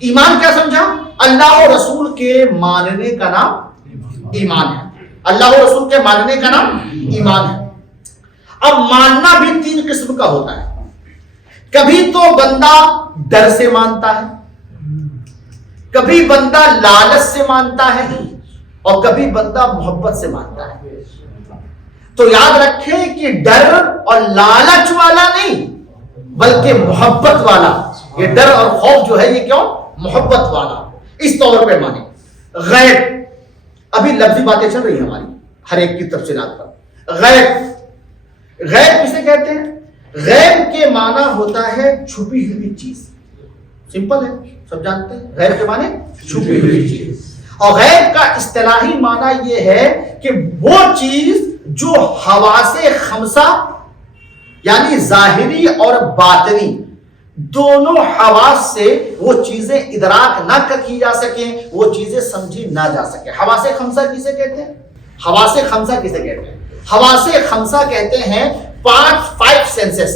ایمان کیا سمجھا؟ اللہ و رسول کے ماننے کا نام ایمان ہے. اللہ و رسول کے ماننے کا نام ایمان ہے. اب ماننا بھی 3 قسم کا ہوتا ہے. کبھی تو بندہ ڈر سے مانتا ہے, کبھی بندہ لالچ سے مانتا ہے, اور کبھی بندہ محبت سے مانتا ہے. تو یاد رکھیں کہ ڈر اور لالچ والا نہیں بلکہ محبت والا. یہ ڈر اور خوف جو ہے یہ کیوں؟ محبت والا. اس طور پہ مانے. غیب, ابھی لفظی باتیں چل رہی ہیں ہماری ہر ایک کی تفصیلات پر. غیب, غیب کسے کہتے ہیں؟ غیب کے معنی ہوتا ہے چھپی ہوئی چیز. سمپل ہے, سب جانتے ہیں غیب کے معنی چھپی ہوئی چیز. اور غیب کا اصطلاحی معنی یہ ہے کہ وہ چیز جو حواس خمسہ یعنی ظاہری اور باطنی دونوں حواس سے وہ چیزیں ادراک نہ کی جا سکیں, وہ چیزیں سمجھی نہ جا سکیں. حواس خمسہ کسے کہتے ہیں؟ حواس خمسہ کسے کہتے ہیں؟ حواس خمسہ کہتے ہیں 5 سینسز.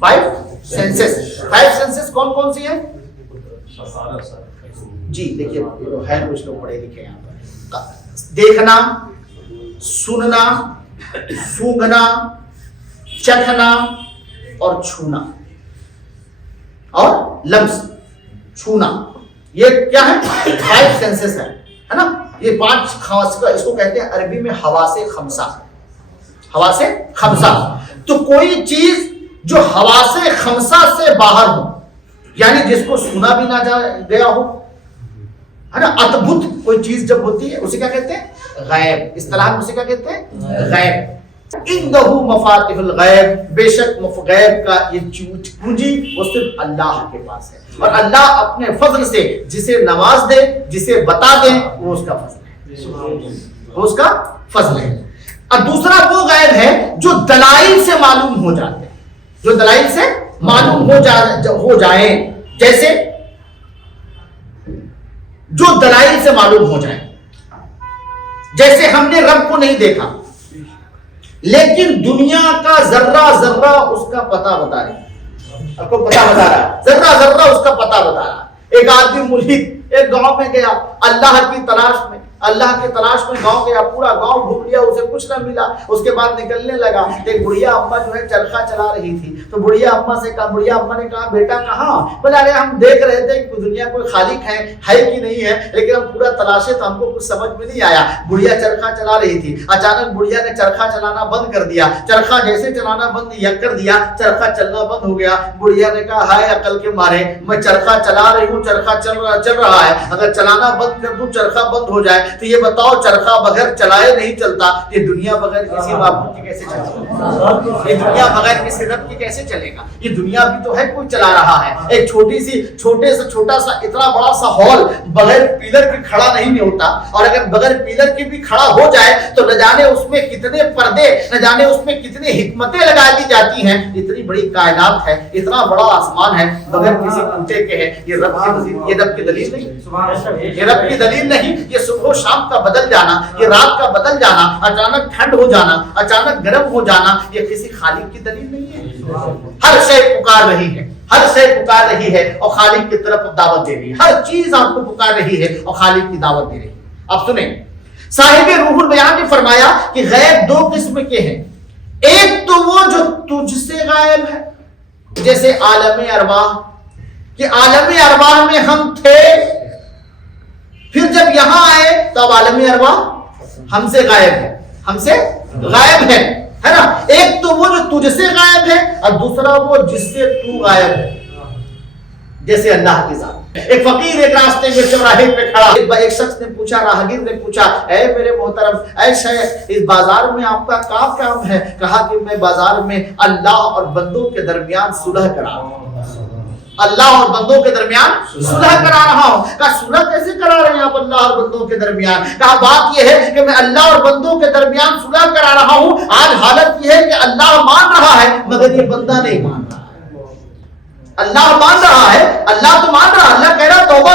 5 سینسز کون کون سی ہیں؟ جی دیکھیے ہے کچھ لوگ پڑھے لکھے یہاں پر. دیکھنا, سننا, سونگھنا, چکھنا اور چھونا اور لمس. چھونا یہ کیا ہے؟ 5 سینسز ہے نا. یہ 5 خواص کا اس کو کہتے ہیں عربی میں حواس خمسہ. حواس خمسہ. تو کوئی چیز جو حواس خمسہ سے باہر ہو, یعنی جس کو سنا بھی نہ گیا ہو, ہے نا, ادبھت کوئی چیز جب ہوتی ہے اسے کیا کہتے ہیں؟ غیب. اصطلاح میں اسے کیا کہتے ہیں؟ غیب. اِنَّهُ مَفَاتِحُ الْغَیْبِ, بے شک غیب کا یہ کنجی وہ صرف اللہ کے پاس ہے, اور اللہ اپنے فضل سے جسے نواز دے, جسے بتا دے, وہ اس کا فضل ہے. وہ اس کا فضل ہے. اور دوسرا وہ غیب ہے جو دلائل سے معلوم ہو جاتے ہیں, جو دلائل سے معلوم ہو جائیں. جیسے جو دلائل سے معلوم ہو جائیں, جیسے ہم نے رب کو نہیں دیکھا لیکن دنیا کا ذرہ ذرہ اس کا پتہ بتا رہی ہے. آپ کو پتہ بتا رہا ہے, ذرہ ذرہ اس کا پتہ بتا رہا ہے. ایک آدمی ملحد ایک گاؤں میں گیا اللہ کی تلاش میں, اللہ کی تلاش میں گاؤں گیا, پورا گاؤں گھوم لیا, اسے کچھ نہ ملا. اس کے بعد نکلنے لگا, ایک بڑھیا اما جو ہے چرخا چلا رہی تھی. تو بڑھیا اما سے کہا, بڑھیا اما نے کہا بیٹا کہاں؟ بولے ارے ہم دیکھ رہے تھے کہ دنیا کوئی خالق ہے کہ نہیں ہے, لیکن ہم پورا تلاشے تو ہم کو کچھ سمجھ میں نہیں آیا. بڑھیا چرخا چلا رہی تھی, اچانک بڑھیا نے چرخا چلانا بند کر دیا. چرخا جیسے چلانا بند کر دیا, چرخا چلنا بند ہو گیا. بڑھیا نے کہا ہائے عقل کے مارے, میں چرخا چلا رہی ہوں, چرخا چل رہا ہے, اگر چلانا بند کر دوں چرخا بند ہو جائے تو یہ بتاؤ چرخا بغیر چلائے نہیں چلتا, یہ دنیا بغیر کسی معبود کی کیسے چلے گا؟ یہ دنیا بغیر کسی رب کی کیسے چلے گا؟ یہ دنیا بھی تو ہے کوئی چلا رہا ہے. ایک چھوٹا سا اتنا بڑا سا ہال بغیر پیلر کے کھڑا نہیں ہوتا, اور اگر بغیر پیلر کے بھی کھڑا ہو جائے تو نہ جانے اس میں کتنے پردے, نہ جانے اس میں کتنے حکمتیں لگا دی جاتی ہیں. اتنی بڑی کائنات ہے, اتنا بڑا آسمان ہے, بغیر کسی کنٹے کے ہے. یہ رب کی دلیل نہیں, یہ رب کی دلیل نہیں. یہ صبح و شام کا بدل جانا, یہ رات کا بدل جانا, اچانک ٹھنڈ ہو جانا, اچانک گرم ہو جانا, یہ کسی خالق کی دلیل نہیں ہے. ہر شے پکار رہی ہے, ہر شے پکار رہی ہے اور خالق کی طرف دعوت دے رہی ہے. ہر چیز آپ کو پکار رہی ہے اور خالق کی دعوت دے رہی ہے. آپ سنیں, صاحب روح البیان نے فرمایا کہ غیب 2 قسم کے ہیں. ایک تو وہ جو تجھ سے غائب ہے, جیسے عالم ارواح, کہ عالم ارواح میں ہم تھے, پھر جب یہاں آئے تو اب عالم ارواح ہم سے غائب ہے, ہم سے غائب ہے نا. ایک تو وہ جو تجھ سے غائب ہے, اور دوسرا وہ جس سے تو غائب ہے, جیسے اللہ کی ذات. ایک فقیر ایک راستے میں چوراہے پہ کھڑا, ایک شخص نے پوچھا, راہگیر نے پوچھا, اے میرے محترم, اے شیخ, اس بازار میں آپ کا کیا کام ہے؟ کہا کہ میں بازار میں اللہ اور بندوں کے درمیان صلح کرا رہا ہوں, اللہ اور بندوں کے درمیان صلح کرا رہا ہوں. کہا صلح کیسے کرا رہے ہیں آپ اللہ اور بندوں کے درمیان؟ کہا بات یہ ہے کہ میں اللہ اور بندوں کے درمیان صلح کرا رہا ہوں. آج حالت یہ ہے کہ اللہ مان رہا ہے مگر یہ بندہ نہیں مان رہا. اللہ مان رہا ہے, اللہ تو مان رہا, اللہ کہہ رہا توبہ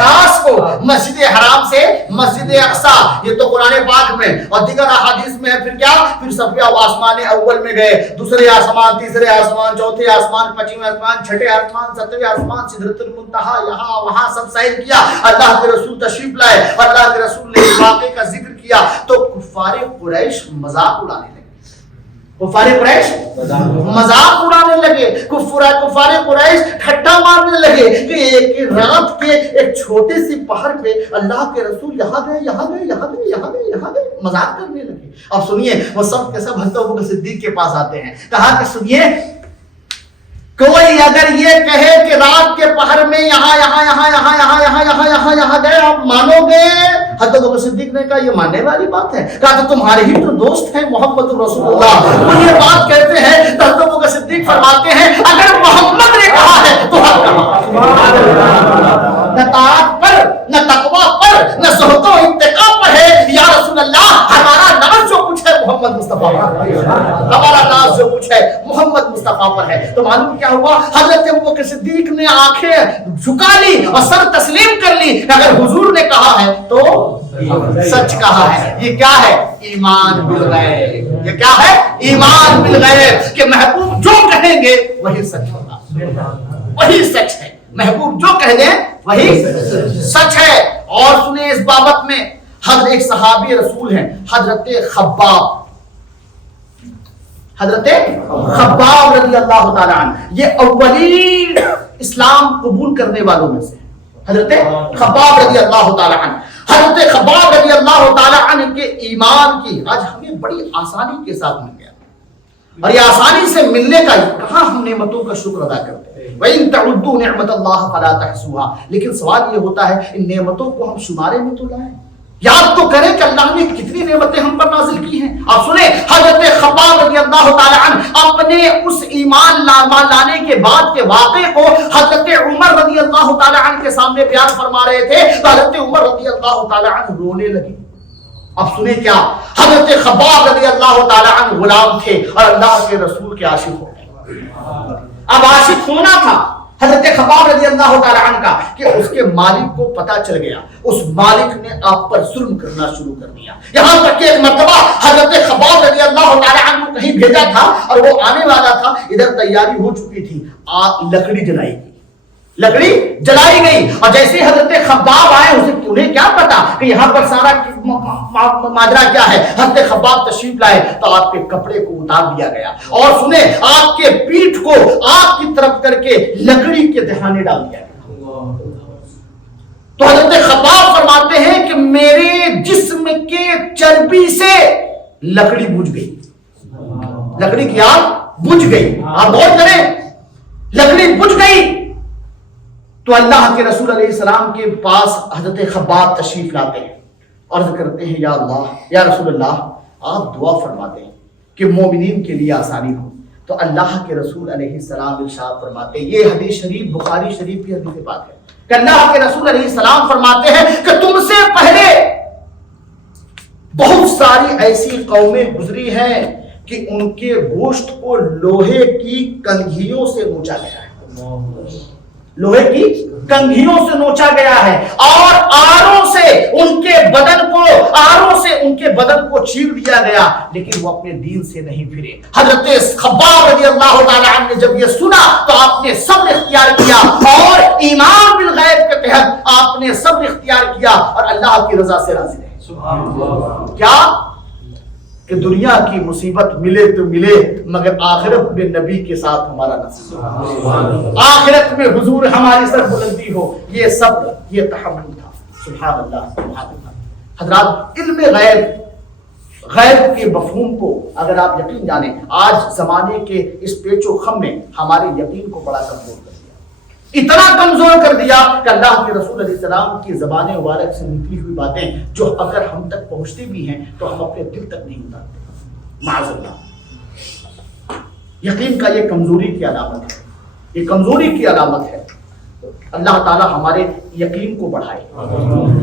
خاص کو مسجد حرام سے مسجد اقصی، یہ تو قرآن پاک میں اور دیگر احادیث میں ہے. پھر کیا؟ پھر سب آسمان اول میں گئے، دوسرے آسمان، تیسرے آسمان، چوتھے آسمان، پانچویں آسمان، چھٹے آسمان، ساتویں آسمان، سدرۃ المنتہا، یہاں وہاں سب سیر کیا. اللہ کے رسول تشریف لائے، اللہ کے رسول نے اس واقعے کا ذکر کیا تو کفار قریش مذاق اڑانے لگے. کفار قریش مذاق اڑانے لگے، کفار قریش ٹھٹا مارنے لگے کہ ایک رات کے ایک چھوٹے سی پہاڑ پہ اللہ کے رسول یہاں گئے، یہاں گئے، یہاں گئے، یہاں گئے، یہاں گئے، مذاق کرنے لگے. اب سنیے، وہ سب کے سب حضرت ابوبکر صدیق کے پاس آتے ہیں. کہا کہ سنیے، کوئی اگر یہ کہے کہ رات کے پہر میں یہاں یہاں یہاں یہاں یہاں یہاں یہاں یہاں یہاں گئے، آپ مانو گے؟ حضرت ابوبکر صدیق نے کہا یہ ماننے والی بات ہے. کہا تو تمہارے ہی تو دوست ہیں محمد رسول اللہ، وہ یہ بات کہتے ہیں. تو حضرت ابوبکر صدیق فرماتے ہیں اگر محمد نے کہا ہے تو حق کہا. نہ طاعت پر، نہ تقویٰ پر، نہ زہد و اتقاء پر ہے. یا رسول اللہ، ہمارا ناز جو کچھ ہے محمد مصطفیٰ پر، ہمارا ناز جو کچھ ہے محمد مصطفیٰ پر ہے. تو معلوم کیا ہوا؟ حضرت ابوبکر صدیق نے آنکھیں جھکا لی اور سر تسلیم کر لی. اگر حضور نے کہا ہے تو سچ کہا ہے. یہ کیا ہے؟ ایمان بالغیب. یہ کیا ہے؟ ایمان بالغیب، کہ محبوب جو کہیں گے وہی سچ ہوگا، وہی سچ ہے. محبوب جو کہہ دیں وہی سچ ہے. اور سنیں اس بابت میں حضرت ایک صحابی رسول ہیں حضرت خباب، حضرت خباب رضی اللہ تعالی عنہ. یہ اولین اسلام قبول کرنے والوں میں سے حضرت خباب رضی اللہ تعالی عنہ. حضرت خباب رضی اللہ تعالی عنہ کے ایمان کی آج ہمیں بڑی آسانی کے ساتھ مل گیا، اور یہ آسانی سے ملنے کا کہاں ہم نعمتوں کا شکر ادا کرتے ہیں. وَإِن تَعُدُّوا نِعْمَتَ اللَّهِ فَلَا تَحْصُوهَا. لیکن سوال یہ ہوتا ہے ان نعمتوں کو ہم شمارے میں تو لائیں، یاد تو کریں کہ اللہ نے کتنی نعمتیں ہم پر نازل کی ہیں. آپ سنیں حضرت خباب رضی اللہ تعالی عنہ اپنے اس ایمان لانے کے بعد کے واقعے کو حضرت عمر رضی اللہ تعالی عنہ کے سامنے بیان فرما رہے تھے تو حضرت عمر رضی اللہ تعالی عنہ رونے لگے. اب سنیں کیا، حضرت خباب رضی اللہ تعالی عنہ غلام تھے اور اللہ کے رسول کے عاشق ہو گئے. اب عاشق ہونا تھا حضرت خباب رضی اللہ تعالی عنہ کا کہ اس کے مالک کو پتا چل گیا، اس مالک نے آپ پر ظلم کرنا شروع کر دیا. یہاں تک کہ ایک مرتبہ حضرت خباب رضی اللہ تعالی عنہ کو کہیں بھیجا تھا اور وہ آنے والا تھا، ادھر تیاری ہو چکی تھی، لکڑی جلائی گئی، لکڑی جلائی گئی. اور جیسے حضرت خباب آئے، انہیں کیا پتا کہ یہاں پر سارا ماجرا کیا ہے. حضرت خباب تشریف لائے تو آپ کے کپڑے کو اتار دیا گیا اور سنیں آپ کے پیٹھ کو آگ کی طرف کر کے لکڑی کے دہانے ڈال دیا گیا. تو حضرت خباب فرماتے ہیں کہ میرے جسم کے چربی سے لکڑی بجھ گئی، لکڑی کی آگ بجھ گئی. آپ غور کریں، لکڑی بجھ گئی. تو اللہ کے رسول علیہ السلام کے پاس حضرت خباب تشریف لاتے ہیں، عرض کرتے ہیں یا اللہ، یا رسول اللہ، آپ دعا فرماتے ہیں کہ مومنین کے لیے آسانی ہو. تو اللہ کے رسول علیہ السلام ارشاد فرماتے ہیں، یہ حدیث شریف بخاری شریف کی حدیث بات ہے کہ اللہ کے رسول علیہ السلام فرماتے ہیں کہ تم سے پہلے بہت ساری ایسی قومیں گزری ہیں کہ ان کے گوشت کو لوہے کی کنگھیوں سے نوچا گیا ہے، لوہے کی کنگھیوں سے نوچا گیا ہے، اور آروں سے ان کے بدن کو چیر دیا گیا، لیکن وہ اپنے دین سے نہیں پھرے. حضرت خباب رضی اللہ تعالی عنہ نے جب یہ سنا تو آپ نے صبر اختیار کیا اور ایمان بالغیب کے تحت آپ نے صبر اختیار کیا اور اللہ کی رضا سے راضی رہے. سبحان اللہ. کیا کہ دنیا کی مصیبت ملے تو ملے مگر آخرت میں نبی کے ساتھ ہمارا نصیب، آخرت میں حضور ہماری سر بلندی ہو. یہ سب یہ تحمل تھا. سبحان اللہ، سبحان اللہ. حضرات، علم غیب کے مفہوم کو اگر آپ یقین جانیں، آج زمانے کے اس پیچ و خم نے ہمارے یقین کو بڑا کمزور کر دیا، اتنا کمزور کر دیا کہ اللہ کے رسول علیہ السلام کی زبان مبارک سے نکلی ہوئی باتیں جو اگر ہم تک پہنچتی بھی ہیں تو ہم اپنے دل تک نہیں اتارتے. معاذ اللہ. یقین کا یہ کمزوری کی علامت ہے، یہ کمزوری کی علامت ہے. اللہ تعالیٰ ہمارے یقین کو بڑھائے،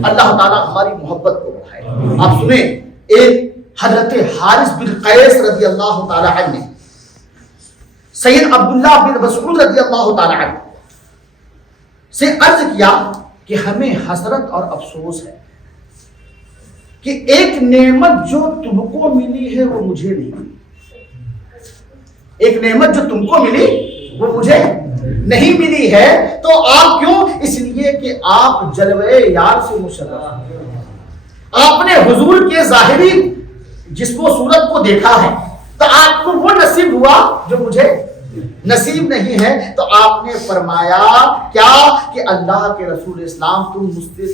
اللہ تعالیٰ ہماری محبت کو بڑھائے. آپ سنیں، ایک حضرت حارث بن قیس رضی اللہ تعالیٰ عنہ نے سید عبداللہ بن مسعود رضی اللہ تعالیٰ عنہ سے عرض کیا کہ ہمیں حسرت اور افسوس ہے کہ ایک نعمت جو تم کو ملی ہے وہ مجھے نہیں ملی. ایک نعمت جو تم کو ملی وہ مجھے نہیں ملی ہے. تو آپ کیوں؟ اس لیے کہ آپ جلوے یار سے مشرف، آپ نے حضور کے ظاہری جسم و صورت کو دیکھا ہے، تو آپ کو وہ نصیب ہوا جو مجھے نصیب نہیں ہے. تو آپ نے فرمایا کیا کہ اللہ کے رسول اسلام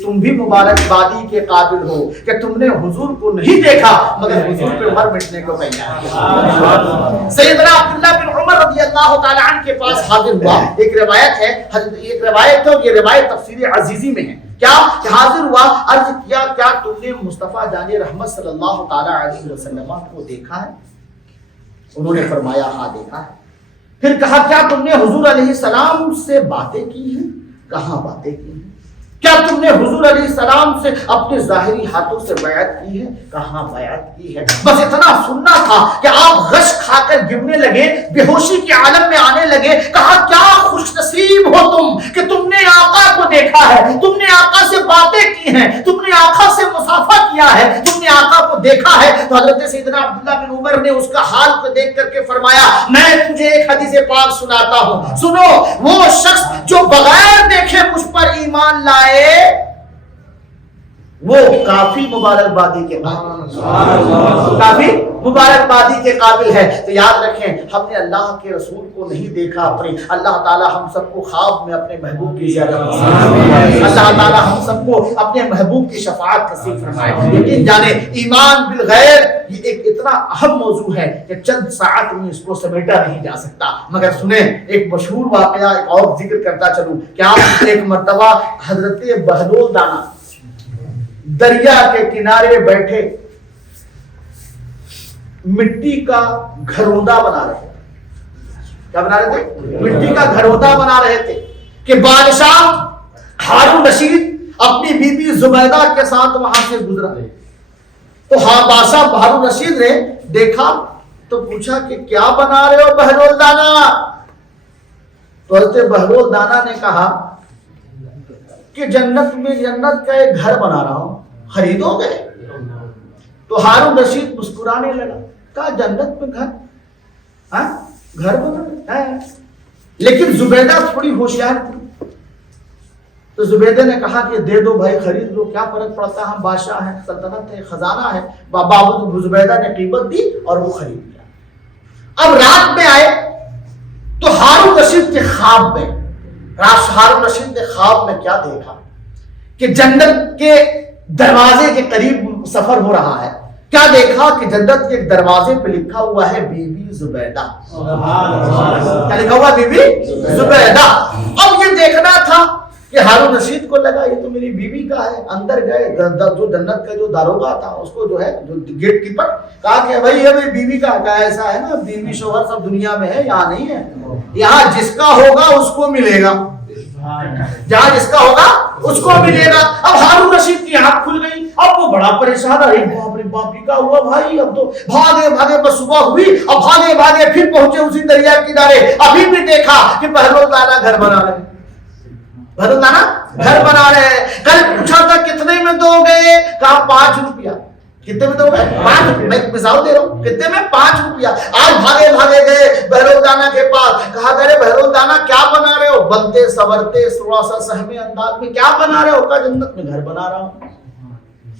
تم بھی مبارکبادی کے قابل ہو کہ تم نے حضور کو نہیں دیکھا مگر حضور پہ مر مٹنے کو تیار. سیدنا عبداللہ بن عمر رضی اللہ تعالی عنہ کے پاس حاضر ہوا. ایک روایت ہے اور یہ روایت تفسیر عزیزی میں ہے. کیا کہ حاضر ہوا، عرض کیا کیا تم نے مصطفیٰ جان رحمت صلی اللہ تعالی علیہ وسلم کو دیکھا ہے؟ انہوں نے فرمایا ہاں دیکھا ہے. پھر کہا کیا تم نے حضور علیہ السلام سے باتیں کی ہیں؟ کہاں باتیں کی ہیں. کیا تم نے حضور علیہ السلام سے اپنے ظاہری ہاتھوں سے بیعت کی ہے؟ کہاں بیعت کی ہے. بس اتنا سننا تھا کہ آپ غش کھا کر گرنے لگے، بے ہوشی کے عالم میں آنے لگے. کہا کیا خوش نصیب ہو تم کہ تم نے آقا کو دیکھا ہے، تم نے آقا سے باتیں کی ہیں، تم نے آقا سے مصافحہ کیا ہے، تم نے آقا کو دیکھا ہے. تو حضرت سیدنا عبداللہ بن عمر نے اس کا حال کو دیکھ کر کے فرمایا میں تجھے ایک حدیث پاک سناتا ہوں، سنو. وہ شخص جو بغیر دیکھے مجھ پر ایمان لائے وہ کافی مبارکبادی کے قابل، کافی مبارکبادی کے قابل ہے. تو یاد رکھیں ہم نے اللہ کے رسول کو نہیں دیکھا اپنی، اللہ تعالی ہم سب کو خواب میں اپنے محبوب کی زیارت نصیب، اللہ تعالی ہم سب کو اپنے محبوب کی شفاعت نصیب فرمائے. لیکن جانے ایمان بالغیب یہ ایک اتنا اہم موضوع ہے کہ چند ساعت میں اس کو سمیٹا نہیں جا سکتا. مگر سنیں ایک مشہور واقعہ ایک اور ذکر کرتا چلوں. کیا ایک مرتبہ حضرت بہلول دانا دریا کے کنارے بیٹھے مٹی کا گھروندا بنا رہے تھے. کیا بنا رہے تھے؟ مٹی کا گھروندا بنا رہے تھے کہ بادشاہ ہارون رشید اپنی بی بی زبیدہ کے ساتھ وہاں سے گزرا. تو بادشاہ ہارون رشید نے دیکھا تو پوچھا کہ کیا بنا رہے ہو بہلول دانا؟ تو حضرت بہلول دانا نے کہا کہ جنت میں جنت کا ایک گھر بنا رہا ہوں، خریدو گے؟ تو ہارون رشید مسکرانے لگا، کہا جنت میں گھر بنا ہے. لیکن زبیدہ تھوڑی ہوشیار تھی، تو زبیدہ نے کہا کہ دے دو بھائی، خرید لو، کیا فرق پڑتا ہے، ہم بادشاہ ہیں، سلطنت ہے، خزانہ ہے. بابا زبیدہ نے قیمت دی اور وہ خرید لیا. اب رات میں آئے تو ہارون رشید کے خواب میں، ہارون رشید نے خواب میں کیا دیکھا کہ جنت کے دروازے کے قریب سفر ہو رہا ہے. کیا دیکھا کہ جنت کے دروازے پہ لکھا ہوا ہے بی بی زبیدہ. کیا لکھا ہوا؟ بی بی زبیدہ. اب یہ دیکھنا تھا کہ ہارون رشید کو لگا یہ تو میری بیوی کا ہے. اندر گئے، جو جنت کا جو داروغہ تھا اس کو جو ہے جو گیٹ کیپر، کہا کہ بھائی یہ میری بیوی کا ایسا ہے نا، بیوی شوہر سب دنیا میں ہے، یہاں نہیں ہے. یہاں جس کا ہوگا اس کو ملے گا، جہاں جس کا ہوگا اس کو ملے گا. اب ہارون رشید کی آنکھ کھل گئی. اب وہ بڑا پریشان ہے، باپ رے باپ کا ہوا بھائی. اب تو بھاگے بھاگے بس صبح ہوئی، اب بھاگے بھاگے پھر پہنچے اسی دریا کنارے. ابھی بھی دیکھا کہ بہلول دانا گھر بنا رہے ہیں، بہلول دانا گھر بنا رہے ہیں. کل پوچھا تھا کتنے میں دو گے؟ کہا 5 روپیہ. کتنے میں دو گے؟ 5 روپیہ. میں مثال دے رہا ہوں، کتنے میں؟ 5 روپیہ. آج بھاگے بھاگے گئے بہلول دانا کے پاس. کہا کرے بہلول دانا کیا بنا رہے ہو؟ بنتے سورتے تھوڑا سا سہمے انداز میں کیا بنا رہے ہو؟ کہا جنت میں گھر بنا رہا ہوں.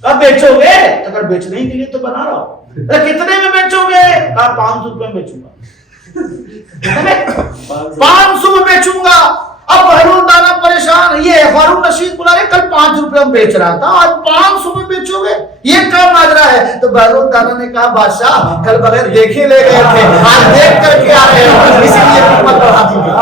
کہا بیچو گے؟ اگر بیچنے کے لیے تو بنا رہا ہوں. کتنے میں بیچو گے؟ کہا 500 روپے میں بیچوں گا. 500 میں بیچوں گا. اب بہلول دانا پریشان، یہ ہارون رشید بلا رہے کل 5 روپے میں بیچ رہا تھا، آج 500 میں بیچو گے، یہ کیا ماجرا ہے؟ تو بہلول دانا نے کہا بادشاہ کل بغیر دیکھے لے گئے تھے، آج دیکھ کر کے آ رہے ہیں، اسی لیے قیمت بڑھا دی گئی،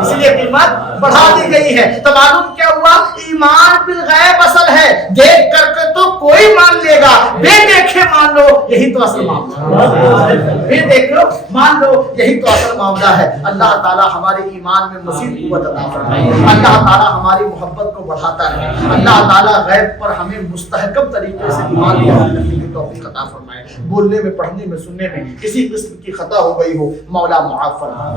اسی لیے قیمت بڑھا دی گئی ہے. تو معلوم کیا ہوا؟ ایمان بالغیب اصل ہے. دیکھ کر کے تو کوئی مان لے گا، بے دیکھے مان لو، یہی تو اصل معاملہ ہے. بے دیکھو مان لو، یہی تو اصل معاملہ ہے. اللہ تعالی ہمارے ایمان میں مزید قوت عطا فرمائے. اللہ تعالی ہماری محبت کو بڑھاتا ہے. اللہ تعالی غیب پر ہمیں مستحکم طریقے سے ایمان کرنے کی توفیق عطا فرمائے. بولنے میں، پڑھنے میں، سننے میں کسی قسم کی خطا ہو گئی ہو مولا معاف فرمائے.